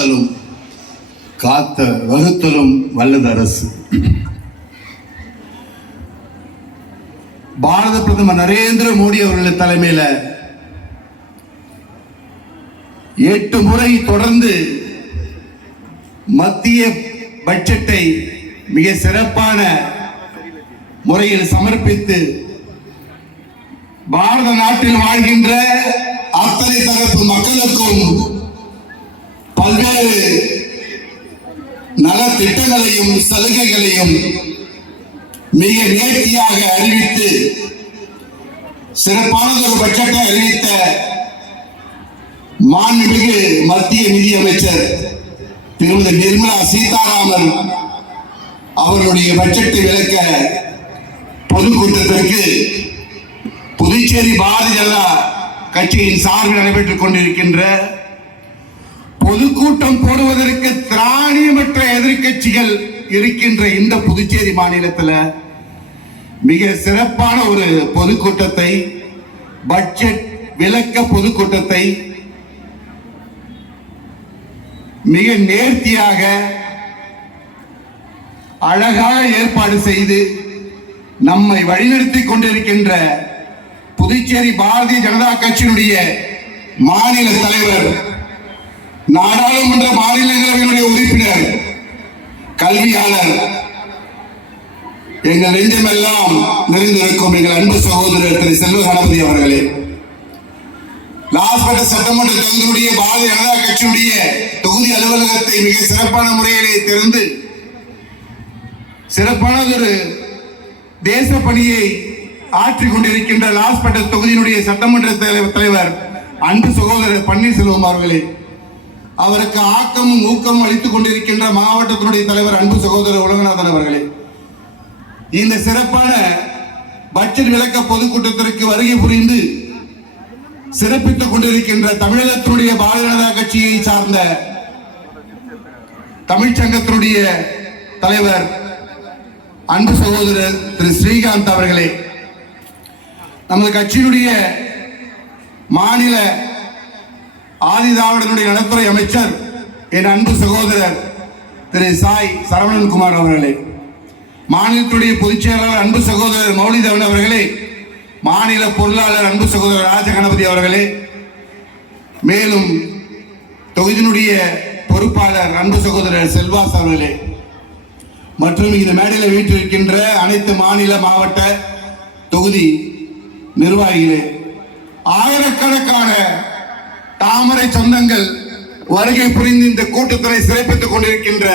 காத்தலும் காத்த வகுத்தலும் வல்லது அரசு. பாரத பிரதமர் நரேந்திர மோடி அவர்கள் தலைமையில் 8 முறை தொடர்ந்து மத்திய பட்ஜெட்டை மிக சிறப்பான முறையில் சமர்ப்பித்து பாரத நாட்டில் வாழ்கின்ற அத்தனை தரப்பு மக்களுக்கும் பல்வேறு நலத்திட்டங்களையும் சலுகைகளையும் மிக நேர்த்தியாக அறிவித்து சிறப்பான ஒரு பட்ஜெட்டை அறிவித்த மாண்புமிகு மத்திய நிதியமைச்சர் திருமதி நிர்மலா சீதாராமன் அவர்களுடைய பட்ஜெட்டை விளக்க பொதுக்கூட்டத்திற்கு புதுச்சேரி பாரதிய ஜனதா கட்சியின் சார்பில் நடைபெற்றுக் கொண்டிருக்கின்ற பொதுக்கூட்டம் போடுவதற்கு திராணியமற்ற எதிர்கட்சிகள் இருக்கின்ற இந்த புதுச்சேரி மாநிலத்தில் மிக சிறப்பான ஒரு பொதுக்கூட்டத்தை, பட்ஜெட் விளக்க பொதுக்கூட்டத்தை மிக நேர்த்தியாக அழகாக ஏற்பாடு செய்து நம்மை வழிநடத்தி கொண்டிருக்கின்ற புதுச்சேரி பாரதிய ஜனதா கட்சியினுடைய மாநில தலைவர், நாடாளுமன்ற மாநிலங்களவையினுடைய உறுப்பினர், கல்வியாளர், எங்கள் நெஞ்சமெல்லாம் நிறைந்திருக்கும் எங்கள் அன்பு சகோதரர் திரு செல்வ கணபதி அவர்களே, லாஸ்பேட்டை சட்டமன்ற தொகுதியுடைய பாரதிய ஜனதா கட்சியுடைய தொகுதி அலுவலகத்தை மிக சிறப்பான முறையிலே திறந்து சிறப்பானதொரு தேச பணியை ஆற்றிக் கொண்டிருக்கின்ற லாஸ்பேட்டை தொகுதியினுடைய சட்டமன்ற தலைவர் அன்பு சகோதரர் பன்னீர்செல்வம் அவர்களே, அவருக்கு ஆக்கமும் ஊக்கமும் அளித்துக் கொண்டிருக்கின்ற மாவட்டத்தினுடைய தலைவர் அன்பு சகோதரர் உலகநாதன் அவர்களே, இந்த சிறப்பான பட்ஜெட் விளக்க பொதுக்கூட்டத்திற்கு வருகை புரிந்து சிறப்பித்துக் கொண்டிருக்கின்ற தமிழகத்தினுடைய பாரதிய ஜனதா கட்சியை சார்ந்த தமிழ்ச்சங்கத்தினுடைய தலைவர் அன்பு சகோதரர் திரு ஸ்ரீகாந்த் அவர்களே, நமது கட்சியினுடைய மாநில ஆதிதிராவிடனுடைய நலத்துறை அமைச்சர் என் அன்பு சகோதரர் திரு சாய் சரவணன்குமார் அவர்களே, மாநிலத்துடைய பொதுச் செயலாளர் அன்பு சகோதரர் மௌலிதேவன் அவர்களே, மாநில பொருளாளர் அன்பு சகோதரர் ராஜகணபதி அவர்களே, மேலும் தொகுதியினுடைய பொறுப்பாளர் அன்பு சகோதரர் செல்வாஸ் அவர்களே, மற்றும் இந்த மேடையில் வீட்டிருக்கின்ற அனைத்து மாநில மாவட்ட தொகுதி நிர்வாகிகளே, ஆயிரக்கணக்கான தாமரை சொந்தங்கள் வருகை புரிந்து இந்த கூட்டத்தினை சிறப்பித்துக் கொண்டிருக்கின்ற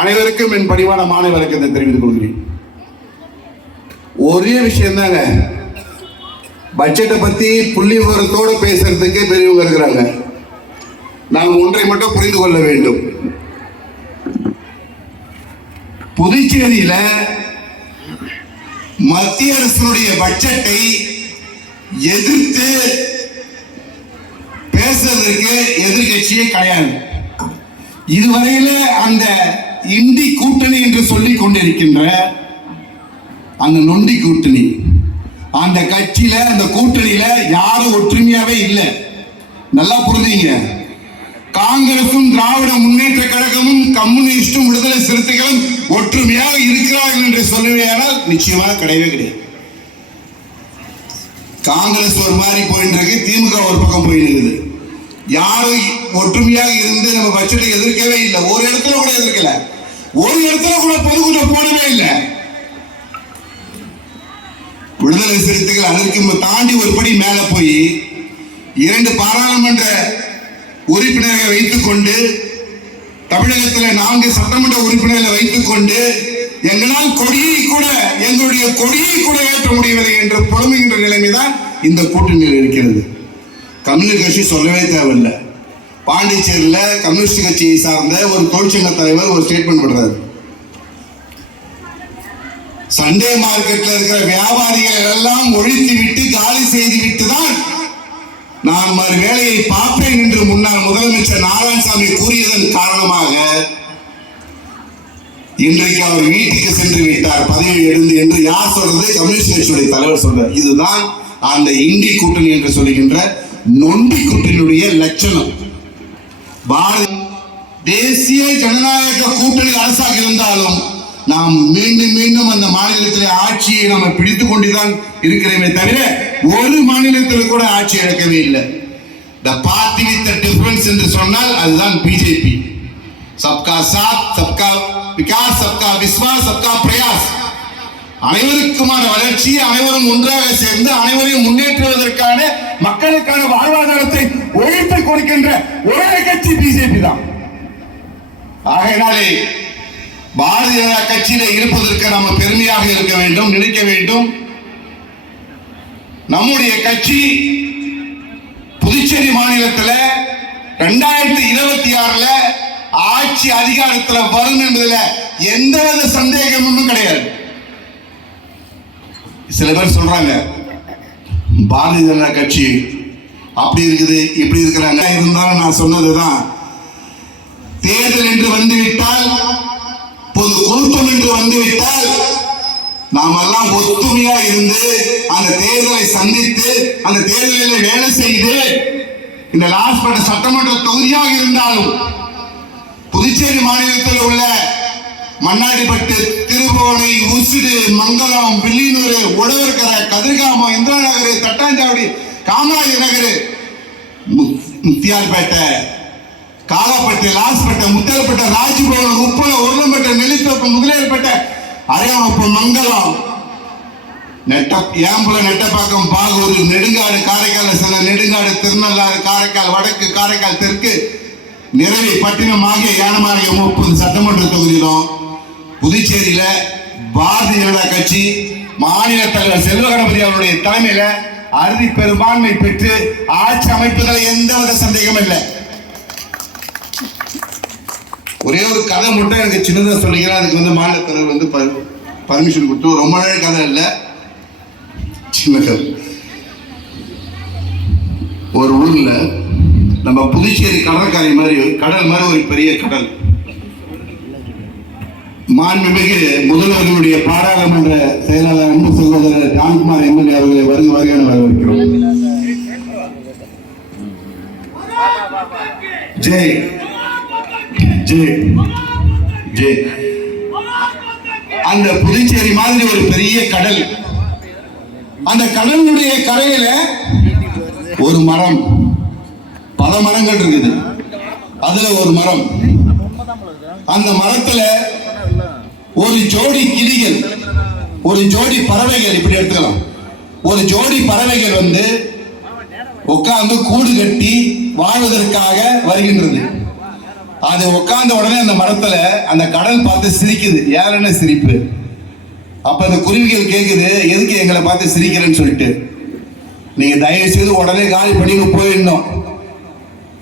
அனைவருக்கும் என் பணிவான மாநில வணக்கத்தை தெரிவித்துக் கொள்கிறேன். ஒரே விஷயம் தாங்க, பட்ஜெட்டை பத்தி புள்ளி விவரத்தோடு பேசுறதுக்கே பெரியவங்க இருக்கிறாங்க. நாம் ஒன்றை மட்டும் புரிந்து கொள்ள வேண்டும். புதுச்சேரியில மத்திய அரசினுடைய பட்ஜெட்டை எதிர்த்து பேசுறதுக்கு எதிர்கட்சியே கிடையாது. இதுவரையில அந்த இந்தி கூட்டணி என்று சொல்லிக் கொண்டிருக்கின்ற அந்த நொண்டி கூட்டணி, அந்த கட்சியில அந்த கூட்டணியில யாரும் ஒற்றுமையாவே இல்லை. நல்லா புரிஞ்சுங்க. காங்கிரசும் திராவிட முன்னேற்ற கழகமும் கம்யூனிஸ்டும் விடுதலை சிறுத்தைகளும் ஒற்றுமையாக இருக்கிறார்கள் என்று சொல்லுவேனால் நிச்சயமாக கிடையவே கிடையாது. காங்கிரஸ் ஒரு மாதிரி போயிட்டு இருக்கு, திமுக ஒரு பக்கம் போயிட்டு இருக்குது. யாரும் ஒற்றுமையாக இருந்து நம்ம பட்ஜெட்டை எதிர்க்கவே இல்லை. ஒரு இடத்துல கூட எதிர்க்கல, ஒரு இடத்துல கூட பொதுக்கூட்டம் போடவே இல்லை. விடுதலை சிறுத்தைகள் அதற்கு தாண்டி ஒரு படி மேல போய் 2 பாராளுமன்ற உறுப்பினர்களை வைத்துக் கொண்டு, தமிழகத்தில் 4 சட்டமன்ற உறுப்பினர்களை வைத்துக் கொண்டு எங்களால் கொடியை கூட எங்களுடைய கொடியை கூட ஏற்ற முடியவில்லை என்று புலம்புகின்ற நிலைமைதான் இந்த கூட்டணியில் இருக்கிறது. கம்யூனிஸ்ட் கட்சி சொல்லவே தேவையில்லை. பாண்டிச்சேரியில் கம்யூனிஸ்ட் கட்சியை சார்ந்த ஒரு தொழிற்சங்க தலைவர் ஒரு ஸ்டேட்மெண்ட் பண்றாரு. சண்டே மார்க்கெட்ல இருக்கிற வியாபாரிகளை எல்லாம் ஒழித்து விட்டு காலி செய்து விட்டு தான் நான் மறு வேலையை பார்ப்பேன் என்று முன்னாள் முதலமைச்சர் நாராயணசாமி கூறியதன் காரணமாக இன்றைக்கு அவர் வீட்டுக்கு சென்று விட்டார் பதவி எழுந்து என்று யார் சொல்றது? கம்யூனிஸ்ட் கட்சியுடைய தலைவர் சொல்றார். இதுதான் அந்த இந்தி கூட்டணி என்று சொல்லுகின்ற நொண்டி கூட்டணியுடைய லட்சணம். தேசிய ஜனநாயக கூட்டணி அரசாக இருந்தாலும் நாம் மீண்டும் மீண்டும் அந்த மாநிலத்திலே ஆட்சியை நம்ம பிடித்துக் கொண்டுதான் இருக்கிறோமே தவிர ஒரு மாநிலத்தில் கூட ஆட்சி இழக்கவே இல்லை. The party with the difference என்று சொன்னால் அதுதான் பிஜேபி. சப்கா சாத், சப்கா விகாஸ், சப்கா விஸ்வாஸ், சப்கா பிரயாஸ். அனைவருக்குமான வளர்ச்சி, அனைவரும் ஒன்றாக சேர்ந்து அனைவரையும் முன்னேற்றுவதற்கான மக்களுக்கான வாழ்வாதாரத்தை உயர்த்தி கொடுக்கின்ற ஒரே கட்சி பிஜேபி தான். ஆகையினாலே பாரதிய ஜனதா கட்சியில இருப்பதற்கு நம்ம பெருமையாக இருக்க வேண்டும், நினைக்க வேண்டும். நம்முடைய கட்சி புதுச்சேரி மாநிலத்தில் 2026 ஆட்சி அதிகாரத்தில் வரும் என்பதில் எந்தவித சந்தேகமும் கிடையாது. சில பேர் சொல்றாங்க பாரதிய ஜனதா கட்சி அப்படி இருக்குது இப்படி இருக்கிறாங்க. இருந்தாலும் நான் சொன்னதுதான், தேர்தல் என்று வந்துவிட்டால், பொது கூட்டம் என்று வந்துவிட்டால் நாம் எல்லாம் ஒத்துமையா இருந்து அந்த தேர்தலை சந்தித்து அந்த தேர்தலில் வேலை செய்து இந்த லாஸ்பேட்டை சட்டமன்ற தொகுதியாக இருந்தாலும் புதுச்சேரி மாநிலத்தில் உள்ள மண்ணாடிப்பட்டு, திருபுவனை, உசிறு, மங்கலம், வில்லியனூர், உழவர்கரை, கதிர்காமம், இந்திரா நகர், தட்டாஞ்சாவடி, காமராஜர் நகர், முத்தியால்பேட்டை, காலாப்பட்டு, லாஸ்பேட்டை, முத்தியால்பேட்டை, ராஜ்பவன், உப்பளம், உருளம்பேட்டை, நெல்லித்தோப்பு, முதலியார்பேட்டை, அரையாமப்பு, மங்கலம், ஏம்புல, நெட்டப்பாக்கம், பாகூர், நெடுங்காடு, காரைக்கால் சில நெடுங்காடு, திருநள்ளாறு, காரைக்கால் வடக்கு, காரைக்கால் தெற்கு, நிறவி, பட்டினம் ஆகிய யானமாகிய 30 சட்டமன்ற தொகுதியிலும் புதுச்சேரியில பாரதிய ஜனதா கட்சி மாநில தலைவர் செல்வ கணபதி அவருடைய தலைமையில அறுதி பெரும்பான்மை பெற்று ஆட்சி அமைப்பதில் எந்தவித சந்தேகமும் இல்லை. ஒரே ஒரு கதை மட்டும் எனக்கு சின்னதாக சொல்லிக்கிறேன். அதுக்கு மாநில தலைவர் பர்மிஷன் கொடுத்து, ரொம்ப நாள் கதை இல்லை, சின்ன கதை. ஒரு ஊர்ல நம்ம புதுச்சேரி கடற்கரை மாதிரி கடல் மாதிரி ஒரு பெரிய கடல். மாண்புமிகு முதல்வர்களுடைய பாராளுமன்ற செயலாளர் அன்பு சகோதரர் ஜான்குமார் எம்எல்ஏ அவர்களை வருக வருகையான வரவேற்கிறோம். ஜெய் ஜெய் ஜெய். அந்த புதுச்சேரி மாதிரி ஒரு பெரிய கடல், அந்த கடலுடைய கரையில ஒரு மரம், பல மரங்கள் இருக்குது. அதுல ஒரு மரம், அந்த மரத்துல ஒரு ஜோடி கிளிகள், ஒரு ஜோடி பறவைகள், இப்படி எடுத்துக்கலாம், ஒரு ஜோடி பறவைகள் உட்கார்ந்து கூடு கட்டி வாழ்வதற்காக வருகின்றது. அது உட்கார்ந்த உடனே அந்த மரத்துல அந்த கடல் பார்த்து சிரிக்குது. யாருன்னு சிரிப்பு. அப்ப அந்த குருவிகள் கேக்குது, எதுக்கு எங்களை பார்த்து சிரிக்கிறேன்னு சொல்லிட்டு. நீங்க தயவு செய்து உடனே காலி பண்ணி போயிடணும்,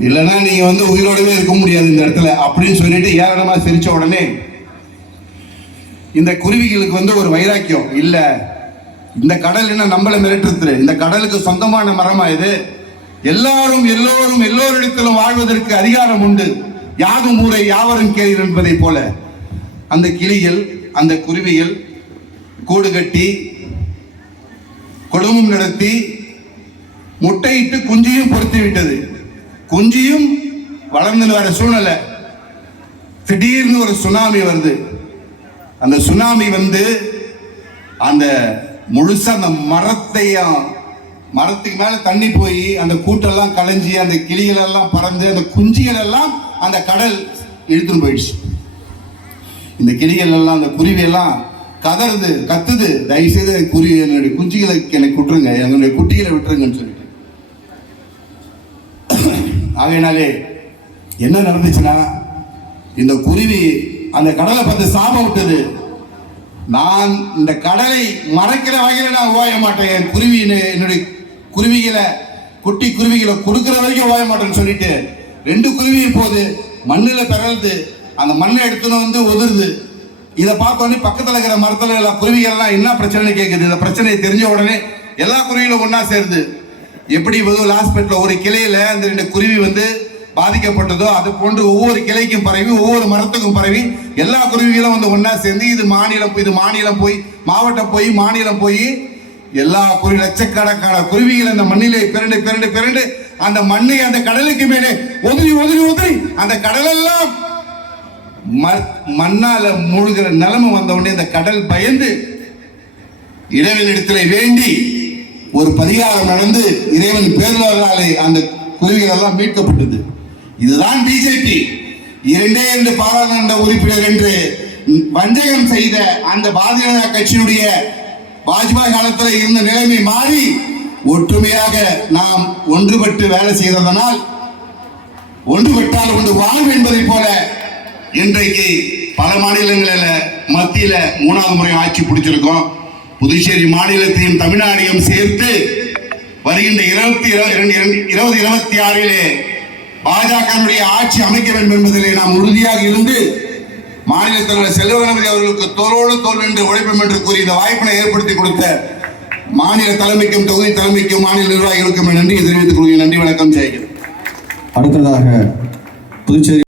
இல்லைன்னா நீங்க உயிரோடவே இருக்க முடியாது இந்த இடத்துல அப்படின்னு சொல்லிட்டு ஏளனமா சிரிச்ச உடனே இந்த குருவிகளுக்கு ஒரு வைராக்கியம் இல்ல, இந்த கடல் என்ன நம்மள மிரட்டுறது, இந்த கடலுக்கு சொந்தமான மரமா இது, எல்லாரும் எல்லோரும் எல்லோரிடத்திலும் வாழ்வதற்கு அதிகாரம் உண்டு, யாதும் ஊரை யாவரும் கேளீர் என்பதை போல அந்த கிளிகள், அந்த குருவிகள் கூடு கட்டி குடும்பம் நடத்தி முட்டையிட்டு குஞ்சியும் பொறுத்து விட்டது. குஞ்சியும் வளர்ந்து வர சூழ்நிலை, திடீர்னு ஒரு சுனாமி வருது. அந்த சுனாமி அந்த முழுசா அந்த மரத்துக்கு மேல தண்ணி போய் அந்த கூட்டெல்லாம் கலைஞ்சி அந்த கிளிகள் எல்லாம் பறந்து அந்த குஞ்சிகள் எல்லாம் அந்த கடல் இழுத்துன்னு போயிடுச்சு. இந்த கிளிகள் எல்லாம் அந்த குருவி எல்லாம் கதறுது, கத்துது, தயவுசெய்து குருவி என்னுடைய குஞ்சிகளை எனக்கு விட்டுருங்க, என்னுடைய குட்டிகளை விட்டுருங்கன்னு சொல்லிட்டு. ஆகையினாலே என்ன நடந்துச்சுன்னா, இந்த குருவி அந்த கடலை பார்த்து சாபம் விட்டது. நான் இந்த கடலை மறைக்கிற வகையில நான் ஓய மாட்டேன், என் குருவி என்னுடைய குருவிகளை குட்டி குருவிகளை கொடுக்கிற வரைக்கும் ஓய மாட்டேன்னு சொல்லிட்டு 2 குருவி போது மண்ணில் பிறகுது. அந்த மண்ணை எடுத்துன்னு உதிருது. இதை பார்த்தோன்னே பக்கத்தில் இருக்கிற மரத்தில் எல்லா குருவிகள்லாம் என்ன பிரச்சனைன்னு கேட்குது. இந்த பிரச்சனையை தெரிஞ்ச உடனே எல்லா குருவிகளும் ஒன்னா சேருது. எப்படி லாஸ்பேட்டில் ஒரு கிளையில அந்த 2 குருவி பாதிக்கப்பட்டதோ அது போன்று ஒவ்வொரு கிளைக்கும் பரவி, ஒவ்வொரு மரத்துக்கும் பரவி, எல்லா குருவிகளும் ஒன்னா சேர்ந்து இது மாநிலம் போய் மாவட்டம் போய் மாநிலம் போய் எல்லா லட்சக்கணக்கான குருவிகள் அந்த மண்ணிலே பிறண்டு பிறண்டு பிறண்டு அந்த மண்ணை அந்த கடலுக்கு மேலே உதிரி உதிரி உதிரி அந்த கடலெல்லாம் மண்ணால மூழ்கிற நிலைமை வந்த உடனே இந்த கடல் பயந்து இறைவனிடத்தில் வேண்டி ஒரு பரிகாரம் நடந்து இறைவன் பேருளாலே அந்த குருவிகள் எல்லாம் மீட்கப்பட்டது. இதுதான் பிஜேபி 2 பாராளுமன்ற உறுப்பினர் என்று வஞ்சகம் செய்த அந்த பாரதிய ஜனதா கட்சியினுடைய வாஜ்பாய் காலத்தில் இருந்த நிலைமை மாறி ஒற்றுமையாக நாம் ஒன்றுபட்டு வேலை செய்ததனால் ஒன்றுபட்டால் ஒன்று வாழ்வு என்பதை போல இன்றைக்கு பல மாநிலங்களில் மத்தியில 3வது முறை ஆட்சி பிடிச்சிருக்கோம். புதுச்சேரி மாநிலத்தையும் தமிழ்நாடையும் சேர்த்து வருகின்ற 2026 பாஜகவுடைய ஆட்சி அமைக்க வேண்டும் என்பதிலே நாம் உறுதியாக இருந்து மாநில தலைவர் செல்வ கணபதி அவர்களுக்கு தோளோடு தோல் என்று உழைப்போம் என்று கூறி இந்த வாய்ப்பினை ஏற்படுத்தி கொடுத்த மாநில தலைமைக்கும் தொகுதி தலைமைக்கும் மாநில நிர்வாகிகளுக்கும் நன்றி தெரிவித்துக் கொள்கிறேன். நன்றி, வணக்கம். ஜெயகிர். அடுத்ததாக புதுச்சேரி